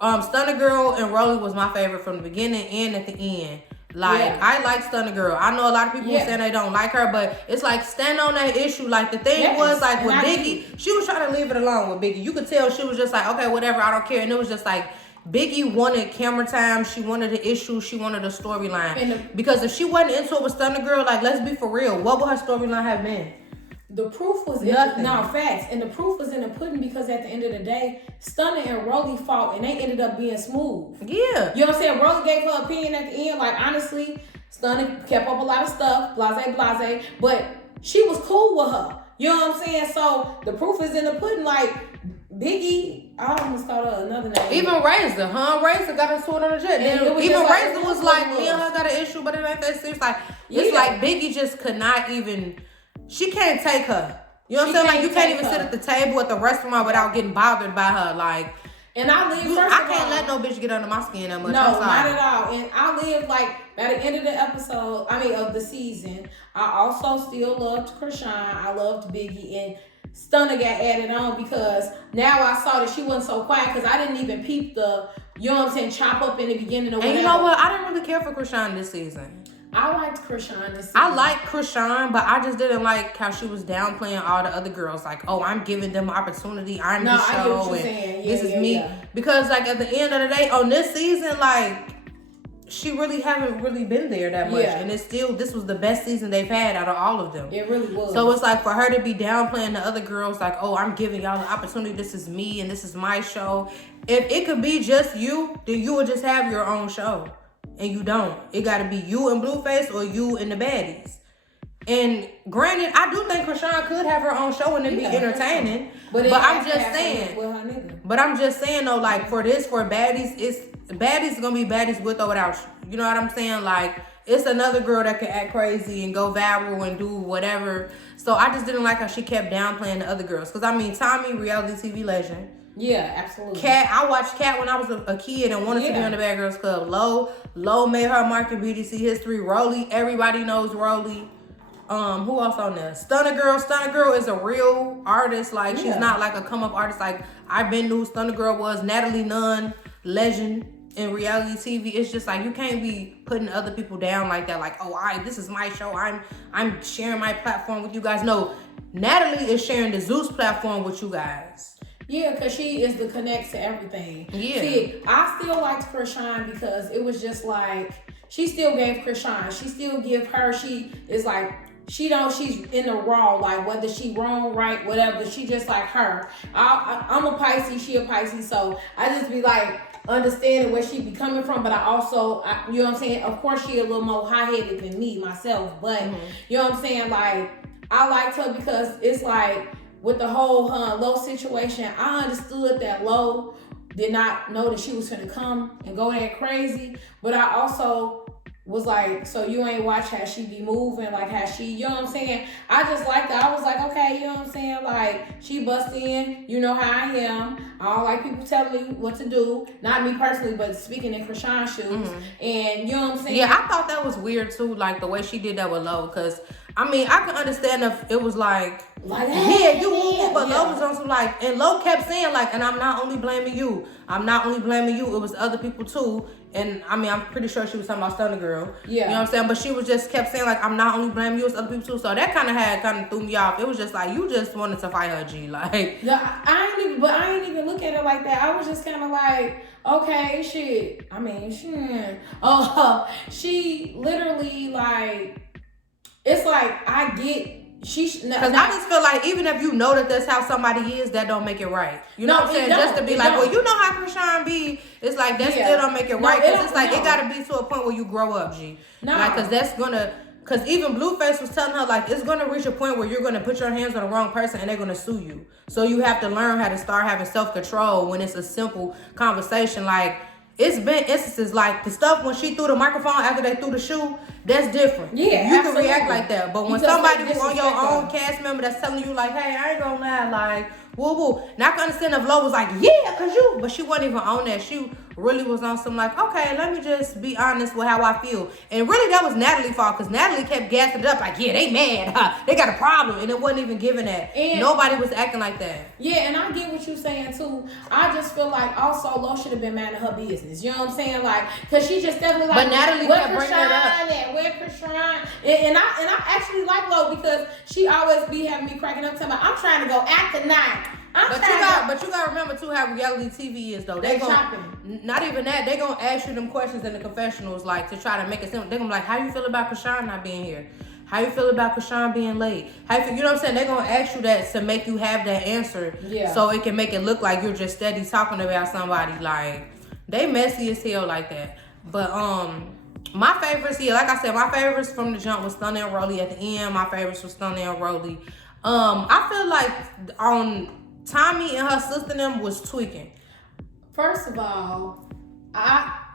Stunner Girl and Rolly was my favorite from the beginning and at the end. Like, I like Stunner Girl. I know a lot of people saying they don't like her, but it's like, stand on that issue. Like, the thing was, like, with Biggie, she was trying to leave it alone with Biggie. You could tell she was just like, okay, whatever, I don't care. And it was just like, Biggie wanted camera time. She wanted the issue. She wanted a storyline. Because if she wasn't into it with Stunner Girl, like, let's be for real, what would her storyline have been? The proof was nothing. Facts. And the proof was in the pudding because at the end of the day, Stunner and Rolly fought and they ended up being smooth. Yeah. You know what I'm saying? Rolly gave her opinion at the end. Like, honestly, Stunner kept up a lot of stuff, blase, but she was cool with her. You know what I'm saying? So the proof is in the pudding. Like, Biggie, I almost thought of another name. Even Razor, Razor got into it on the jet. Even Razor was like, me and her got an issue, but it ain't that serious. Like, it's like Biggie just could not even. She can't take her. You know what I'm saying? Like, you can't even sit at the table at the restaurant without getting bothered by her. Like, and I can't let no bitch get under my skin that much. No, not at all. And I live like by the end of the episode, of the season, I also still loved Krishan. I loved Biggie, and Stunner got added on because now I saw that she wasn't so quiet because I didn't even peep the, you know what I'm saying, chop up in the beginning or whatever. And you know what? I didn't really care for Krishan this season. I liked Krishan this season. I liked Krishan, but I just didn't like how she was downplaying all the other girls. Like, oh, I'm giving them opportunity. I'm the show. I get what you're saying. This is me. Yeah. Because, like, at the end of the day, on this season, like, she really haven't really been there that much. Yeah. And it's still, this was the best season they've had out of all of them. It really was. So it's like, for her to be downplaying the other girls, like, oh, I'm giving y'all the opportunity. This is me and this is my show. If it could be just you, then you would just have your own show. And you don't. It got to be you and Blueface or you and the baddies. And granted, I do think Krishan could have her own show and it be entertaining. But I'm just saying. But I'm just saying though, like for baddies, baddies gonna be baddies with or without you. You know what I'm saying? Like it's another girl that can act crazy and go viral and do whatever. So I just didn't like how she kept downplaying the other girls. Cause I mean, Tommy, reality TV legend. Yeah, absolutely. Kat, I watched Kat when I was a kid and wanted to be on the Bad Girls Club. Low made her mark in BDC history. Rolly, everybody knows Rolly. Who else on there? Stunner Girl is a real artist. Like she's not like a come up artist. Like I've been knew Stunner Girl was. Natalie Nunn, legend in reality TV. It's just like you can't be putting other people down like that. Like this is my show. I'm sharing my platform with you guys. No, Natalie is sharing the Zeus platform with you guys. Yeah, because she is the connect to everything. Yeah. See, I still liked Krishan because it was just like, she still gave Krishan. She still give her, she is like, she's in the raw, like whether she wrong, right, whatever. She just like her. I'm a Pisces, she a Pisces, so I just be like, understanding where she be coming from, but I also, you know what I'm saying? Of course, she a little more high-headed than me, myself, but you know what I'm saying? Like, I liked her because it's like, with the whole Low situation, I understood that Low did not know that she was going to come and go that crazy. But I also was like, so you ain't watch how she be moving, like how she, you know what I'm saying? I just liked that. I was like, okay, you know what I'm saying? Like, she bust in, you know how I am. I don't like people telling me what to do. Not me personally, but speaking in Krishan's shoes. And you know what I'm saying? Yeah, I thought that was weird too, like the way she did that with Lo, because I mean, I can understand if it was like yeah, you woo, but Lo was on some like, and Lo kept saying like, and I'm not only blaming you. I'm not only blaming you. It was other people too. And I mean, I'm pretty sure she was talking about Stunner Girl. Yeah. You know what I'm saying? But she was just kept saying like, I'm not only blaming you, it's other people too. So that kind of threw me off. It was just like, you just wanted to fight her, G. Like. Yeah, I ain't even look at it like that. I was just kind of like, okay, shit. I mean, shit. She literally like, it's like, I get. Because I just feel like even if you know that that's how somebody is, that don't make it right. You know what I'm saying? Just to be like, well, you know how Krishan be. It's like that still don't make it right. Because it's like it gotta be to a point where you grow up, G. No. Like, because that's gonna. Because even Blueface was telling her like it's gonna reach a point where you're gonna put your hands on the wrong person and they're gonna sue you. So you have to learn how to start having self-control when it's a simple conversation. Like, it's been instances like the stuff when she threw the microphone after they threw the shoe, that's different. Yeah, you can react like that. But when somebody who's on your own cast member that's telling you like, hey, I ain't gonna lie, like, woo woo. Now I can understand if Lo was like, yeah, cause you, but she wasn't even on that. She really was on some like, okay, let me just be honest with how I feel. And really that was Natalie's fault, because Natalie kept gassing it up like, yeah, they mad, huh? They got a problem, and it wasn't even giving that. And nobody was acting like that. Yeah, and I get what you're saying too. I just feel like also Lo should have been mad at her business. You know what I'm saying? Like, cause she just definitely like, but Natalie kept bringing it up. Where Krishan? And I actually like Lo because she always be having me cracking up, telling me, I'm trying to go act tonight. But you gotta remember too how reality TV is though. They not even that. They gonna ask you them questions in the confessionals like to try to make it simple. They gonna be like, how you feel about Krishan not being here? How you feel about Krishan being late? How you feel, you know what I'm saying? They gonna ask you that to make you have that answer. Yeah. So it can make it look like you're just steady talking about somebody. Like, they messy as hell like that. But my favorites, yeah, like I said, my favorites from the jump was Stunner and Rolly. At the end, my favorites was Stunner and Rolly. I feel like on Tommy and her sister them was tweaking. First of all,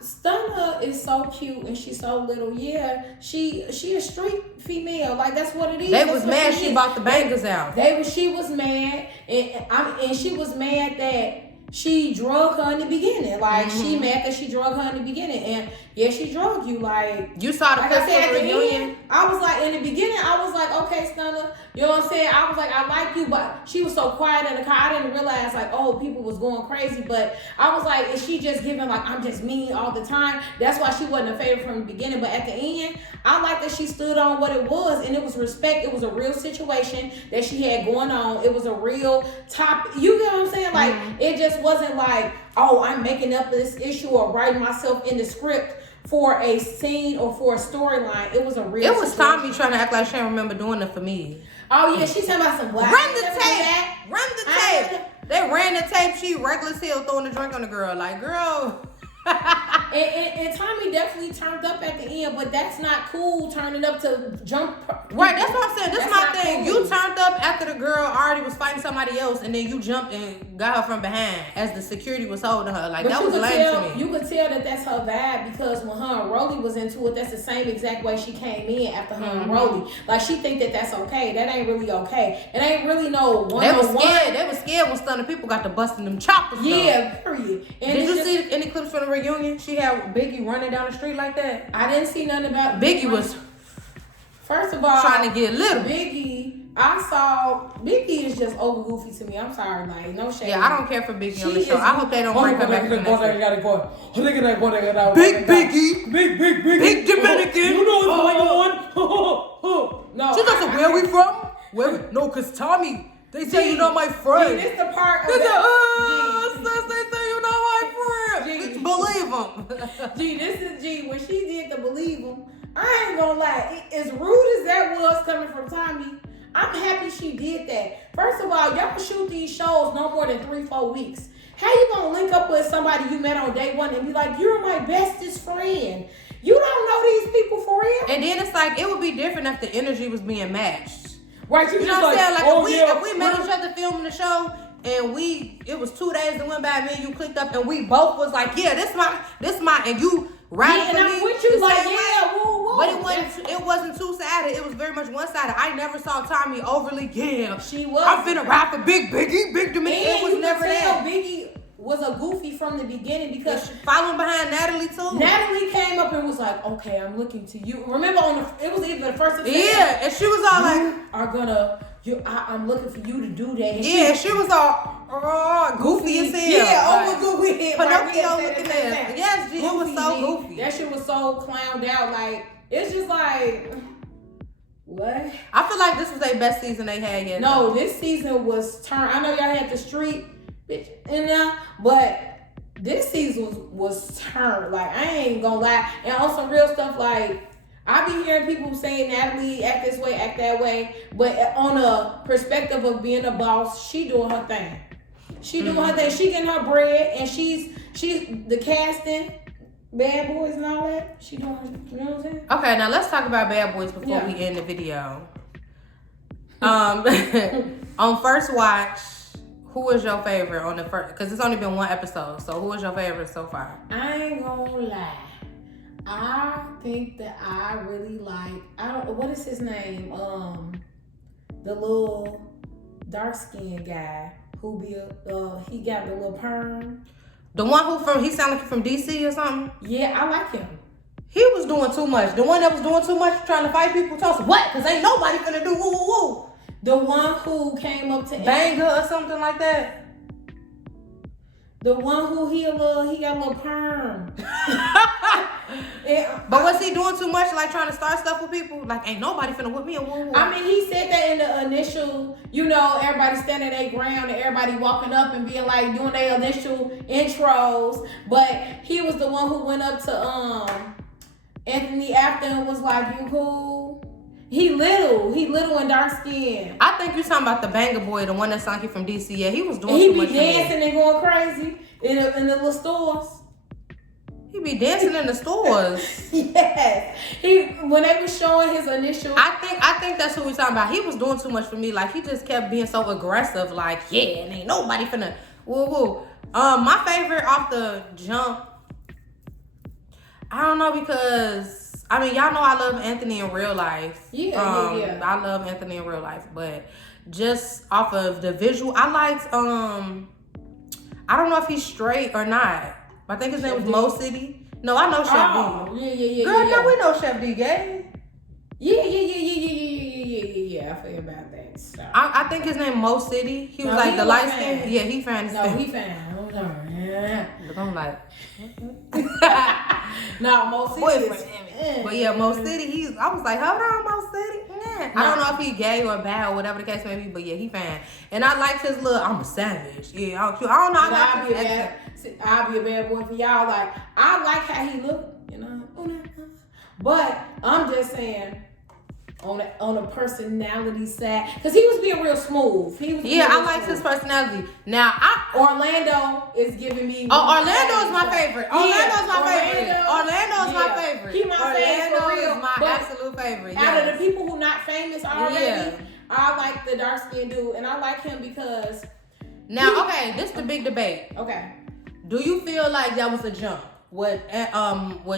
Stunner is so cute and she's so little. Yeah, she a street female. Like, that's what it is. They was mad she bought the bangers out. She was mad, and she was mad that she drug her in the beginning. Like, she mad that she drug her in the beginning. And yeah, she drug you. Like, you saw the clip at the reunion. I was like, in the beginning, I was like, okay, Stunner, you know what I'm saying? I was like, I like you, but she was so quiet in the car. I didn't realize like, oh, people was going crazy. But I was like, is she just giving like, I'm just mean all the time? That's why she wasn't a favorite from the beginning. But at the end, I like that she stood on what it was, and it was respect. It was a real situation that she had going on. It was a real topic. You get what I'm saying? Like, it just wasn't like, oh, I'm making up this issue or writing myself in the script for a scene or for a storyline. It was a real It was situation. Tommy trying to act like she didn't remember doing it for me. Oh yeah, she's talking about some black. Run the tape. Run the tape. They ran the tape. She reckless hill throwing the drink on the girl. Like, girl. and Tommy definitely turned up at the end, but that's not cool turning up to jump. Right, that's what I'm saying. This is my thing. Cool. You turned up after the girl already was fighting somebody else, and then you jumped and got her from behind as the security was holding her. Like, but that was lame to me. You could tell that that's her vibe, because when her and Rolly was into it, that's the same exact way she came in after her and Rolly. Like, she think that that's okay. That ain't really okay. It ain't really no one. They was scared. They was scared when Stunner people got to busting them choppers. Yeah, period. And did you see any clips from the reunion? She had Biggie running down the street like that. I didn't see nothing about Biggie was. First of all, trying to get little. Biggie is just over goofy to me. I'm sorry, like, no shade. Yeah, I don't care for Biggie on the show. I hope they don't bring her back to the next Big Biggie. Big Dominican. You know what's going on. No. She doesn't where we from? No, because Tommy, they say you're not my friend. This the part of they say you're not my friend. Believe him. This is when she did the believe him. I ain't gonna lie, as rude as that was coming from Tommy, I'm happy she did that. First of all, y'all shoot these shows no more than 3-4 weeks. How you gonna link up with somebody you met on day one and be like, you're my bestest friend? You don't know these people for real. And then it's like, it would be different if the energy was being matched. Right, you know what I'm saying? Like, if we met each other filming the show, and it was 2 days that went by, me and you clicked up, and we both was like, yeah, this my, and you rap and for I'm me. with you, the like, same way. yeah, woo, woo. But it wasn't two-sided. It was very much one-sided. I never saw Tommy overly, She was. I'm finna rap for Big Biggie to me. And It was you never could tell that. Biggie was a goofy from the beginning because Following behind Natalie too. Natalie came up and was like, "Okay, I'm looking to you." Remember it was either the first or second. Yeah, and she was all like, "Are gonna I'm looking for you to do that." And she was all goofy as hell. Yeah, over goofy. Pinocchio looking at. Yes, G, it was so goofy. That shit was so clowned out. Like it's just like what? I feel like this was their best season they had yet. No, this season was turned. I know y'all had the street bitch in there, but this season was turned. Like I ain't gonna lie, and on some real stuff, like I be hearing people saying Natalie act this way, act that way, but on a perspective of being a boss, she doing her thing. She doing her thing. She getting her bread, and she's the casting, Bad Boys and all that. She doing her, you know what I'm saying? Okay, now let's talk about Bad Boys before we end the video. On first watch, who was your favorite on the first? Because it's only been one episode, so who was your favorite so far? I ain't gonna lie. I think that I really like. What is his name? The little dark skinned guy who he got the little perm. The one he sounded like from DC or something. Yeah, I like him. He was doing too much. The one that was doing too much, trying to fight people, told us what? Because ain't nobody finna do woo woo woo. The one who came up to Banger or something like that. The one who he got a little perm. But was he doing too much, like trying to start stuff with people? Like, ain't nobody finna whip me a woo woo. I mean, he said that in the initial, everybody standing their ground and everybody walking up and being like doing their initial intros. But he was the one who went up to Anthony after and was like, "You cool?" He little and dark skinned. I think you're talking about the banger boy, the one that's like from DC. Yeah, he was doing and too much. He be dancing and going crazy in the little stores. He be dancing in the stores. Yes. When they was showing his initial. I think that's who we talking about. He was doing too much for me. Like he just kept being so aggressive. Like and ain't nobody finna woo woo. My favorite off the jump. I don't know because. I mean, y'all know I love Anthony in real life. Yeah. I love Anthony in real life, but just off of the visual, I liked. I don't know if he's straight or not. I think his name was Mo City. No, I know Chef D. Yeah. Girl, no, we know Chef D gay. Yeah. I feel about that. So. I think his name Mo City. He was like the light skin. Yeah, he found his No, he found. Look, I'm like. No, Mo City. But yeah, Mo City, I was like, hold on, Mo City. Yeah. I don't know if he gay or bad or whatever the case may be, but yeah, he fan. And I liked his look. I'm a savage. Yeah, I don't know. I'll be a bad boy for y'all. Like, I like how he look, But I'm just saying, on a personality side, because he was being real smooth. I liked his personality. Now, Orlando is giving me. Orlando is my favorite. Orlando's my favorite. He my favorite for real. Is my absolute favorite. Out of the people who not famous already, I like the dark skinned dude, and I like him because. Now, okay, this is the big debate. Okay. Do you feel like that was a jump? What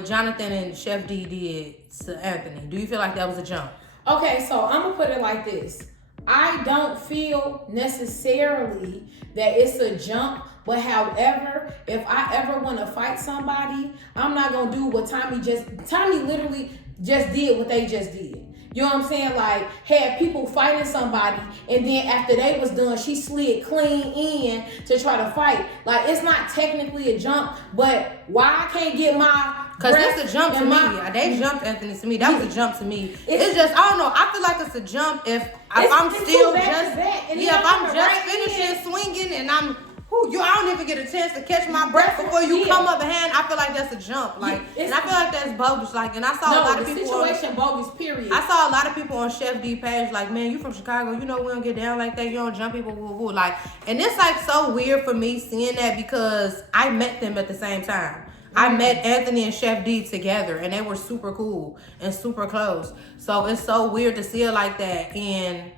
Jonathan and Chef D did to Anthony? Do you feel like that was a jump? Okay, so I'm gonna put it like this. I don't feel necessarily that it's a jump, but however, if I ever want to fight somebody, I'm not gonna do what Tommy literally just did what they just did. You know what I'm saying? Like, had people fighting somebody, and then after they was done, she slid clean in to try to fight. Like, it's not technically a jump, but why I can't get my... Because that's a jump to me. They jumped Anthony to me. That was a jump to me. It's just, I don't know. I feel like it's a jump if I'm still just... if I'm just finishing swinging and I'm... I don't even get a chance to catch my breath before you come up and I feel like that's a jump. Like, and I feel like that's bogus. Like, and I saw a lot of people. Situation bogus. Period. I saw a lot of people on Chef D page like, man, you from Chicago? You know we don't get down like that. You don't jump people. Woo woo. Like, and it's like so weird for me seeing that because I met them at the same time. I met Anthony and Chef D together, and they were super cool and super close. So it's so weird to see it like that. And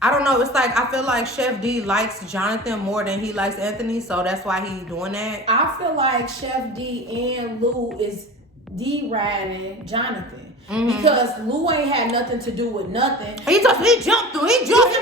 I don't know. It's like I feel like Chef D likes Jonathan more than he likes Anthony, so that's why he's doing that. I feel like Chef D and Lou is deriding Jonathan. Because Lou ain't had nothing to do with nothing. He jumped through. He jumped.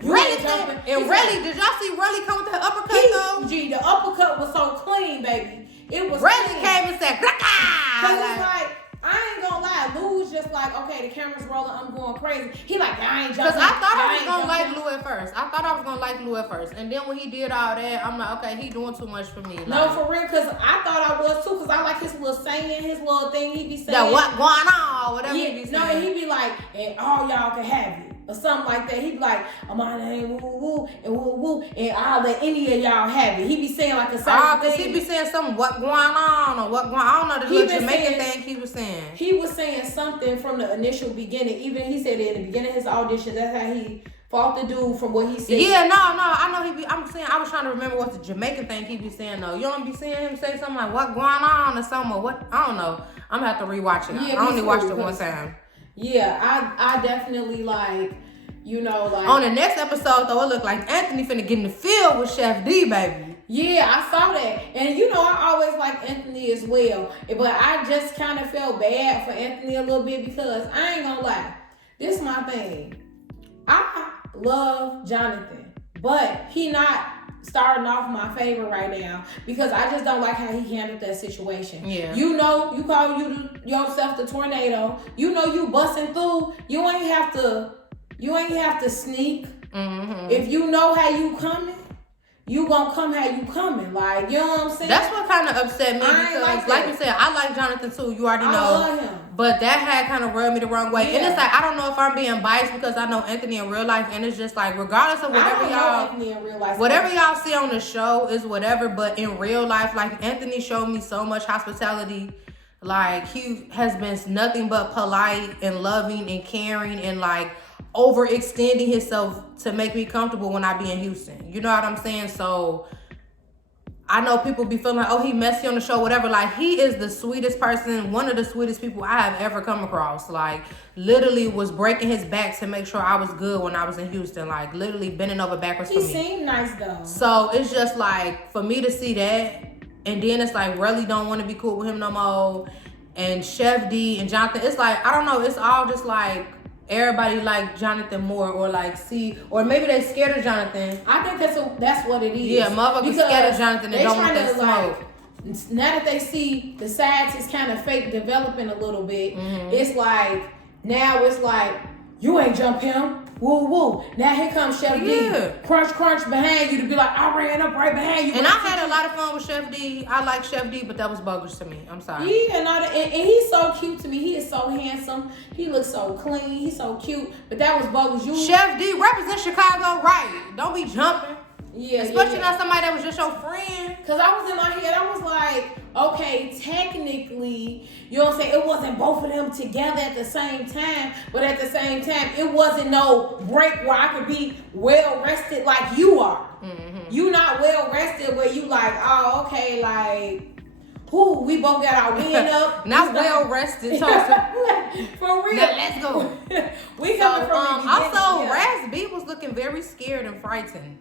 Really jumping. And Relly, did y'all see Relly come with the uppercut though? Gee, the uppercut was so clean, baby. It was Relly clean. came and said, Cause it's like, I ain't gonna lie, Lou was just like, okay, the camera's rolling, I'm going crazy. He like, I ain't jumping. Cause I thought I was gonna like Lou at first. And then when he did all that, I'm like, okay, he doing too much for me. Like, No, for real, cause I thought I was too, cause I like his little saying, his little thing he be saying. that what going on, whatever Yeah, he be saying. no, and he be like, and all y'all can have it. Or something like that. He be like, my name woo woo, and I'll let any of y'all have it. He be saying like a certain cause thing. he be saying something, what going on, or what going I don't know, the little Jamaican thing he was saying. He was saying something from the initial beginning. Even he said it in the beginning of his audition. That's how he fought the dude from what he said. Yeah, no, I know he be. I'm saying I was trying to remember what the Jamaican thing he be saying though. You don't be seeing him say something like what going on or something or what I don't know. I'm gonna have to rewatch it. Yeah, I only watched it one time. Yeah, I definitely like, you know, like on the next episode though, it looked like Anthony finna get in the field with Chef D, baby. Yeah, I saw that. And you know, I always like Anthony as well. But I just kind of felt bad for Anthony a little bit because I ain't gonna lie. This is my thing. I love Jonathan, but he not starting off my favorite right now because I just don't like how he handled that situation. Yeah. You know, you call yourself the tornado. You know you busting through. You ain't have to sneak. Mm-hmm. If you know how you coming, you gonna come how you coming. Like, you know what I'm saying? That's what kind of upset me because, like you said, I like Jonathan too. You already know. I love him. But that had kind of rubbed me the wrong way. Yeah. And it's like, I don't know if I'm being biased because I know Anthony in real life. And it's just like, regardless of whatever y'all see on the show is whatever. But in real life, like Anthony showed me so much hospitality. Like he has been nothing but polite and loving and caring and like overextending himself to make me comfortable when I be in Houston. You know what I'm saying? So I know people be feeling like, oh, he messy on the show, whatever. Like, he is the sweetest person, one of the sweetest people I have ever come across. Like, literally was breaking his back to make sure I was good when I was in Houston. Like, literally bending over backwards for me. He seemed nice, though. So, it's just like, for me to see that, and then it's like, really don't want to be cool with him no more. And Chef D and Jonathan, it's like, I don't know, it's all just like, everybody like Jonathan more, or like or maybe they scared of Jonathan. I think that's what it is. Yeah, motherfuckers scared of Jonathan and don't want that smoke. Now that they see the sides is kind of fake developing a little bit, it's like now it's like you ain't jump him. Woo woo. Now here comes Chef D. Crunch crunch behind you to be like, I ran up right behind you. And I had a lot of fun with Chef D. I like Chef D, but that was bogus to me. I'm sorry. Yeah, and he's so cute to me. He is so handsome. He looks so clean. He's so cute. But that was bogus. Chef D represent Chicago right. Don't be jumping. Yeah, especially not somebody that was just your friend. Cause I was in my head, I was like, okay, technically, you know what I'm saying? It wasn't both of them together at the same time, but at the same time, it wasn't no break where I could be well rested like you are. Mm-hmm. You not well rested where you like, oh, okay, like, we both got our win up. Not well rested. For real. Now let's go. We coming from the also, Raz B was looking very scared and frightened.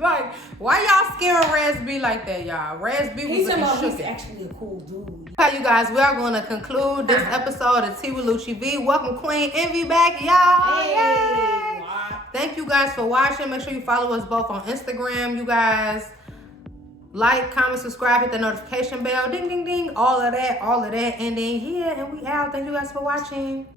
Like, why y'all scaring Raz B like that, y'all? Raz B was he's actually a cool dude. Okay, you guys, we are going to conclude this episode of Tea with Lucci V. Welcome Queen Envi back, y'all. Hey. Thank you guys for watching. Make sure you follow us both on Instagram, you guys. Like, comment, subscribe, hit the notification bell. Ding, ding, ding. All of that. And then, and we out. Thank you guys for watching.